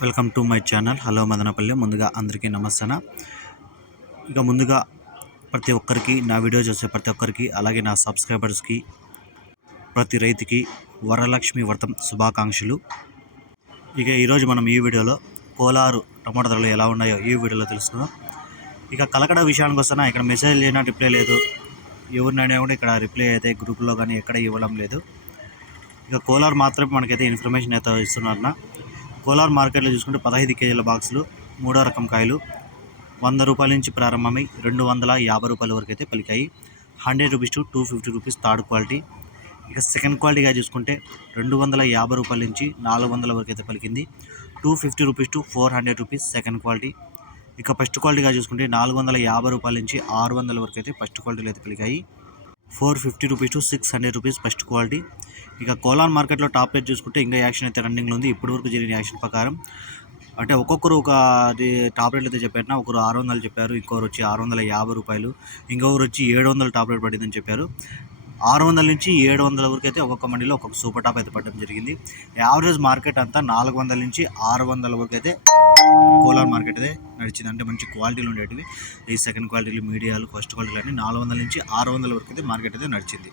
Welcome to my channel. Hello Madanapalli. ముందుగా అందరికీ నమస్తన? ఇక ముందుగా ప్రతి ఒక్కరికి నా వీడియో చూసే ప్రతి ఒక్కరికి అలాగే నా సబ్స్క్రైబర్స్కి ప్రతి రైతుకి వరలక్ష్మి వ్రతం శుభాకాంక్షలు. ఇక ఈరోజు మనం ఈ వీడియోలో కోలారు టమాటా ధరలు ఎలా ఉన్నాయో ఈ వీడియోలో తెలుసుకుందాం. ఇక కలకడ విషయానికి వస్తున్నా ఇక్కడ మెసేజ్ లేనా రిప్లై లేదు. ఎవరినైనా కూడా ఇక్కడ రిప్లై అయితే గ్రూప్లో కానీ ఎక్కడ ఇవ్వడం లేదు. ఇక కోలార్ మాత్రమే మనకైతే ఇన్ఫర్మేషన్ అయితే ఇస్తున్నారన్న. కోలార్ మార్కెట్లో చూసుకుంటే పదహైదు కేజీల బాక్సులు మూడో రకం కాయలు వంద రూపాయల నుంచి ప్రారంభమై రెండు వందల యాభై రూపాయల వరకు అయితే పలికాయి. Hundred rupees to two fifty rupees third quality. ఇక సెకండ్ క్వాలిటీగా చూసుకుంటే రెండు వందల యాభై రూపాయల నుంచి నాలుగు వందల వరకు అయితే పలికింది. Two fifty rupees to four hundred rupees second quality. ఇక ఫస్ట్ క్వాలిటీగా చూసుకుంటే నాలుగు వందల యాభై రూపాయల నుంచి ఆరు వందల వరకు అయితే ఫస్ట్ క్వాలిటీలు అయితే పలికాయి. Four fifty rupees to six hundred rupees first quality. ఇక కోలాన్ మార్కెట్లో టాప్ రేట్ చూసుకుంటే ఇంకా యాక్షన్ అయితే రన్నింగ్లో ఉంది. ఇప్పటి వరకు జరిగిన యాక్షన్ ప్రకారం. అంటే ఒక్కొక్కరు ఒక అది టాప్ రేట్లు అయితే చెప్పారు ఒకరు ఆరు వందలు చెప్పారు. ఇంకొకరు వచ్చి ఆరు వందల యాభై రూపాయలు. ఇంకొకరు వచ్చి ఏడు వందలు టాప్ రేట్ పడిందని చెప్పారు. ఆరు వందల నుంచి ఏడు వందల వరకు అయితే ఒక్కొక్క మండీలో ఒక్కొక్క సూపర్ టాప్ అయితే పడడం జరిగింది. యావరేజ్ మార్కెట్ అంతా నాలుగు వందల నుంచి ఆరు వందల వరకు అయితే కోలార్ మార్కెట్ అయితే నడిచింది. అంటే మంచి క్వాలిటీలు ఉండేటివి. ఈ సెకండ్ క్వాలిటీలు మీడియాలు ఫస్ట్ క్వాలిటీలు అన్ని నాలుగు వందల నుంచి ఆరు వందల వరకు అయితే మార్కెట్ అయితే నడిచింది.